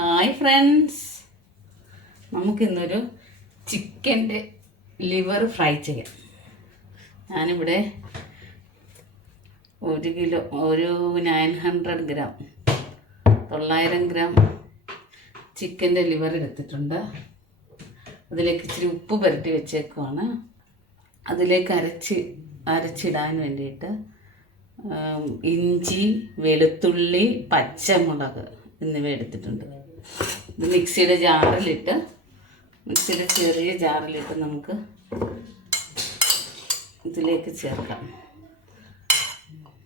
Hi friends, നമുക്കിന്നൊരു ചിക്കൻ്റെ liver fry ചെയ്യാം. ഞാനിവിടെ 1 കിലോ 900 ഗ്രാം 900 ഗ്രാം ചിക്കൻ്റെ ലിവർ എടുത്തിട്ടുണ്ട്. അതിലേക്ക് ഇച്ചിരി ഉപ്പ് പുരട്ടി വെച്ചേക്കുവാണ്. അതിലേക്ക് അരച്ചിടാൻ വേണ്ടിയിട്ട് ഇഞ്ചി, വെളുത്തുള്ളി, പച്ചമുളക് എന്നിവ എടുത്തിട്ടുണ്ട്. ഇത് മിക്സിയുടെ ചെറിയ ജാറിലിട്ട് നമുക്ക് ഇതിലേക്ക് ചേർക്കാം.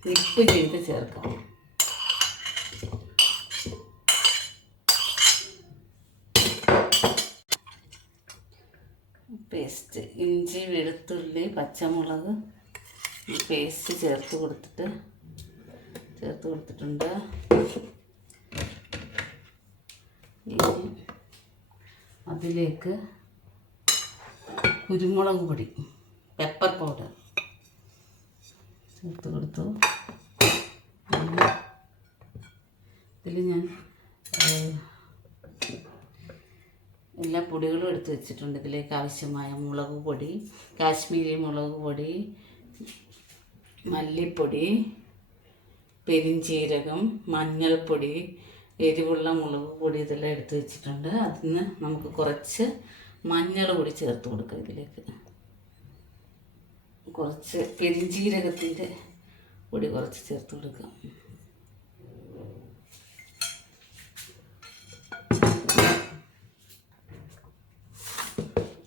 വിപ്പ് ചെയ്ത് ചേർക്കാം. പേസ്റ്റ് ഇഞ്ചി, വെളുത്തുള്ളി, പച്ചമുളക് പേസ്റ്റ് ചേർത്ത് കൊടുത്തിട്ടുണ്ട്. ഇനി അതിലേക്ക് കുരുമുളക് പൊടി, പെപ്പർ പൗഡർ ചേർത്ത് കൊടുത്തു. ഇതിൽ ഞാൻ എല്ലാ പൊടികളും എടുത്ത് വെച്ചിട്ടുണ്ട്. ഇതിലേക്ക് ആവശ്യമായ മുളക് പൊടി, കാശ്മീരി മുളക് പൊടി, മല്ലിപ്പൊടി, പെരുംജീരകം, മഞ്ഞൾപ്പൊടി, എരിവുള്ള മുളക് പൊടി ഇതെല്ലാം എടുത്ത് വെച്ചിട്ടുണ്ട്. അതിൽ നിന്ന് നമുക്ക് കുറച്ച് മഞ്ഞൾ പൊടി ചേർത്ത് കൊടുക്കാം. ഇതിലേക്ക് കുറച്ച് പെരുംജീരകത്തിൻ്റെ പൊടി കുറച്ച് ചേർത്ത് കൊടുക്കാം.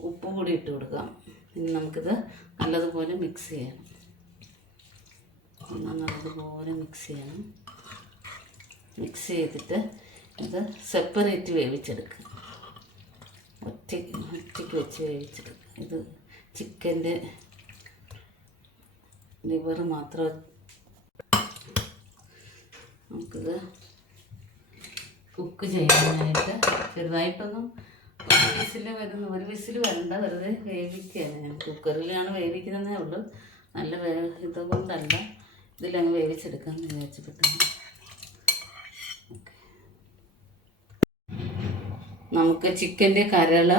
ഉപ്പ് കൂടി ഇട്ട് കൊടുക്കാം. ഇനി നമുക്കിത് നല്ലതുപോലെ മിക്സ് ചെയ്യണം. മിക്സ് ചെയ്തിട്ട് ഇത് സെപ്പറേറ്റ് വേവിച്ചെടുക്കുക. ഒറ്റയ്ക്ക് വെച്ച് വേവിച്ചെടുക്കുക. ഇത് ചിക്കൻ്റെ ലിവർ മാത്രം. നമുക്കിത് കുക്ക് ചെയ്യാനായിട്ട് ചെറുതായിട്ടൊന്നും ഒരു വിസിൽ വരണ്ട, വെറുതെ വേവിക്കുകയാണ്. ഞാൻ കുക്കറിലാണ് വേവിക്കുന്നതേ ഉള്ളൂ. നല്ല ഇതുകൊണ്ടല്ല, ഇതിലങ്ങ് വേവിച്ചെടുക്കാമെന്ന് വിചാരിച്ചിട്ടാണ്. നമുക്ക് ചിക്കൻ്റെ കരൾ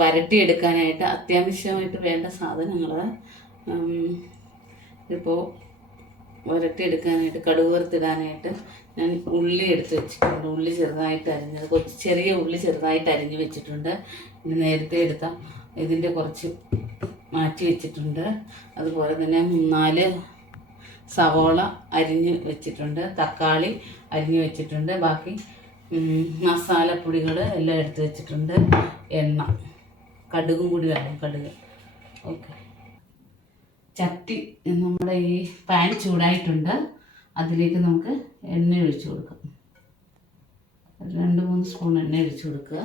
വരട്ടിയെടുക്കാനായിട്ട് അത്യാവശ്യമായിട്ട് വേണ്ട സാധനങ്ങൾ ഇപ്പോൾ വരട്ടിയെടുക്കാനായിട്ട് കടുക് വറുത്തിടാനായിട്ട് ഞാൻ ഉള്ളി എടുത്ത് വെച്ചിട്ടുണ്ട്. ഉള്ളി ചെറുതായിട്ട് അരിഞ്ഞത്, ചെറിയ ഉള്ളി ചെറുതായിട്ട് അരിഞ്ഞ് വെച്ചിട്ടുണ്ട്. പിന്നെ നേരത്തെ എടുത്ത ഇതിൻ്റെ കുറച്ച് മാറ്റി വെച്ചിട്ടുണ്ട്. അതുപോലെ തന്നെ 4 സവോള അരിഞ്ഞ് വെച്ചിട്ടുണ്ട്. തക്കാളി അരിഞ്ഞ് വെച്ചിട്ടുണ്ട്. ബാക്കി മസാലപ്പൊടികൾ എല്ലാം എടുത്ത് വെച്ചിട്ടുണ്ട്. എണ്ണ, കടുകും കൂടി വേണം. കടുക് ഓക്കെ. ചട്ടി നമ്മുടെ ഈ പാൻ ചൂടായിട്ടുണ്ട്. അതിലേക്ക് നമുക്ക് എണ്ണ ഒഴിച്ച് കൊടുക്കാം. 2-3 സ്പൂൺ എണ്ണ ഒഴിച്ച് കൊടുക്കുക.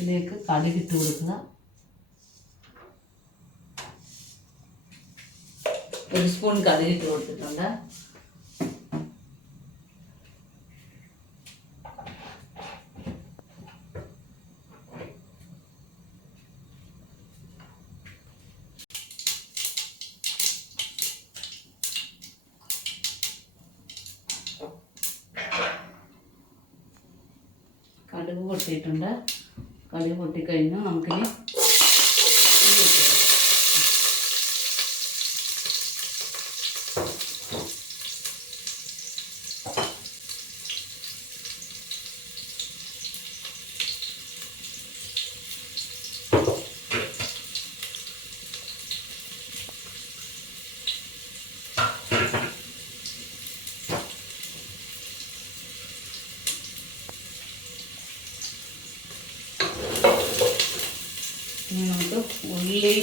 ഇതിലേക്ക് കടുകിട്ട് കൊടുക്കുക. 1 സ്പൂൺ കടുകിട്ട് കൊടുത്തിട്ടുണ്ട്. കടുക് പൊട്ടിയിട്ടുണ്ട്. കടുക് പൊട്ടിക്കഴിഞ്ഞാൽ നമുക്കിനി നമുക്ക് ഉള്ളി,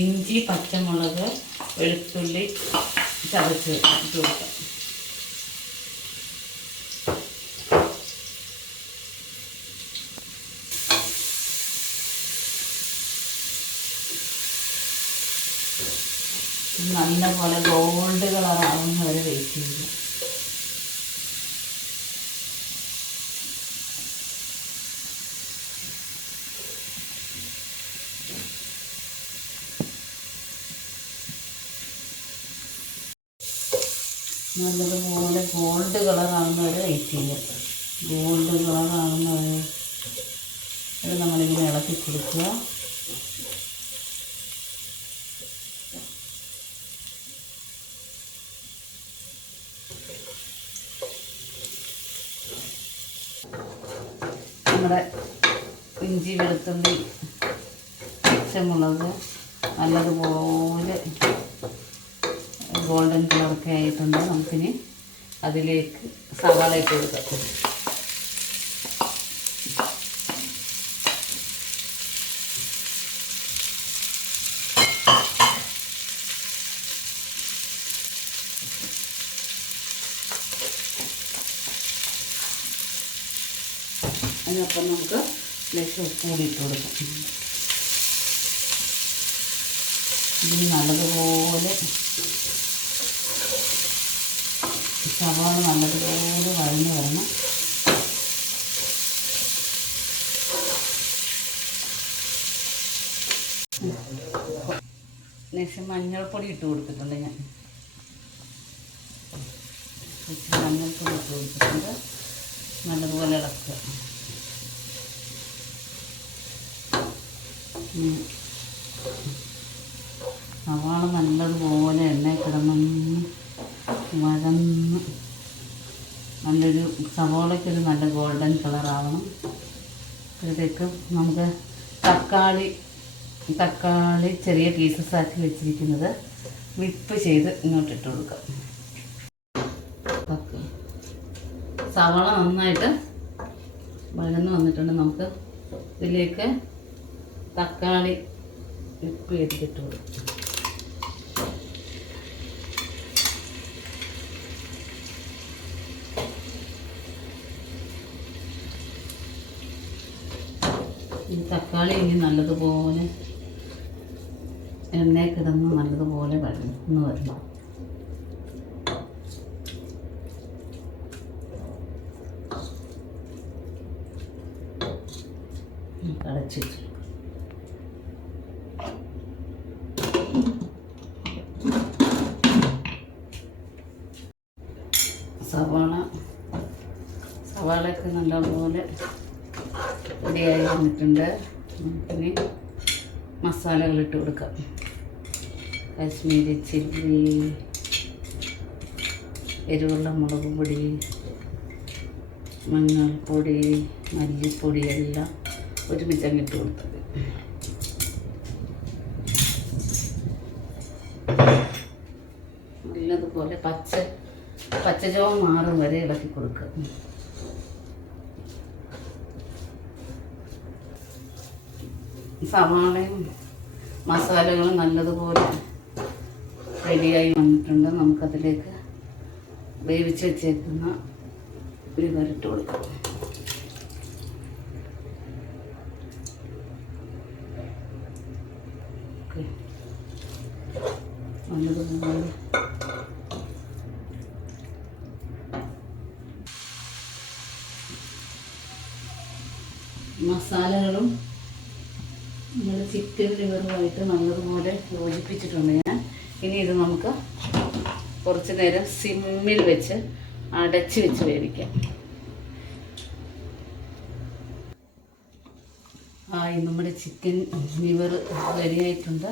ഇഞ്ചി, പച്ചമുളക്, വെളുത്തുള്ളി ചതച്ച് ഇട്ട് കൊടുക്കാം. നല്ലപോലെ ഗോൾഡ് കളറാവുന്ന വരെ വെയിറ്റ് ചെയ്യുക. നല്ലതുപോലെ ഗോൾഡ് കളറാകുന്നവരെ വെയിറ്റ് ചെയ്യുക. ഗോൾഡ് കളറാകുന്നവരെ ഇത് നമ്മളിങ്ങനെ ഇളക്കി കൊടുക്കുക. നമ്മുടെ ഇഞ്ചി വെളുത്തുള്ളി പച്ചമുളക് നല്ലതുപോലെ ഗോൾഡൻ കളറൊക്കെ ആയിട്ടുണ്ട്. നമുക്കിനി അതിലേക്ക് സവാള ഇട്ട് കൊടുക്കാം. അതിനൊപ്പം നമുക്ക് ലേശം ഉപ്പ് കൂടി ഇട്ട് കൊടുക്കാം. ഇതിന് നല്ലതുപോലെ സവാള നല്ലതുപോലെ വഴന്ന് വരണം. ലേശം മഞ്ഞൾപ്പൊടി ഇട്ട് കൊടുത്തിട്ടുണ്ട്. ഞാൻ മഞ്ഞൾപ്പൊടി ഇട്ട് കൊടുത്തിട്ടുണ്ട്. നല്ലതുപോലെ ഇളക്കുക. സവാള നല്ലതുപോലെ എണ്ണയിൽ കിടന്നൊന്ന് വഴന്ന് നല്ലൊരു സവാളയ്ക്കൊരു നല്ല ഗോൾഡൻ കളറാവണം. ഇതിലേക്ക് നമുക്ക് തക്കാളി ചെറിയ പീസസ് ആക്കി വെച്ചിരിക്കുന്നത് വിപ്പ് ചെയ്ത് ഇങ്ങോട്ടിട്ട് കൊടുക്കാം. സവാള നന്നായിട്ട് വഴന്ന് വന്നിട്ടുണ്ട്. നമുക്ക് ഇതിലേക്ക് തക്കാളി വിപ്പ് ചെയ്തിട്ട് കൊടുക്കും. ഈ തക്കാളി ഇനി നല്ലതുപോലെ എണ്ണയിൽ കിടന്ന് നല്ലതുപോലെ വഴന്ന് വരണം. അടച്ചു സവാളയൊക്കെ നല്ലപോലെ റെഡിയായി വന്നിട്ടുണ്ട്. പിന്നെ മസാലകളിട്ട് കൊടുക്കാം. കശ്മീരി ചില്ലി, എരിവുള്ള മുളക് പൊടി, മഞ്ഞൾപ്പൊടി, മല്ലിപ്പൊടി എല്ലാം ഒരുമിച്ച് അങ്ങിട്ട് കൊടുത്തത്. നല്ലതുപോലെ പച്ചചുവ മാറും വരെ ഇളക്കി കൊടുക്കുക. സവാളയും മസാലകളും നല്ലതുപോലെ റെഡിയായി വന്നിട്ടുണ്ട്. നമുക്കതിലേക്ക് വേവിച്ച് വെച്ചേക്കുന്ന ഇട്ട് കൊടുക്കാം. നല്ലതുപോലെ മസാലകളും നമ്മുടെ ചിക്കൻ ലിവറുമായിട്ട് നല്ലതുപോലെ യോജിപ്പിച്ചിട്ടുണ്ട് ഞാൻ. ഇനി ഇത് നമുക്ക് കുറച്ച് നേരം സിമ്മിൽ വെച്ച് അടച്ച് വെച്ച് വേവിക്കാം. നമ്മുടെ ചിക്കൻ ലിവർ റെഡിയായിട്ടുണ്ട്.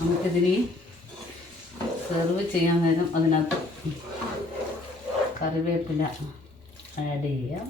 നമുക്കിതിനെ സെർവ് ചെയ്യാൻ നേരം അതിനകത്ത് കറിവേപ്പില ആഡ് ചെയ്യാം.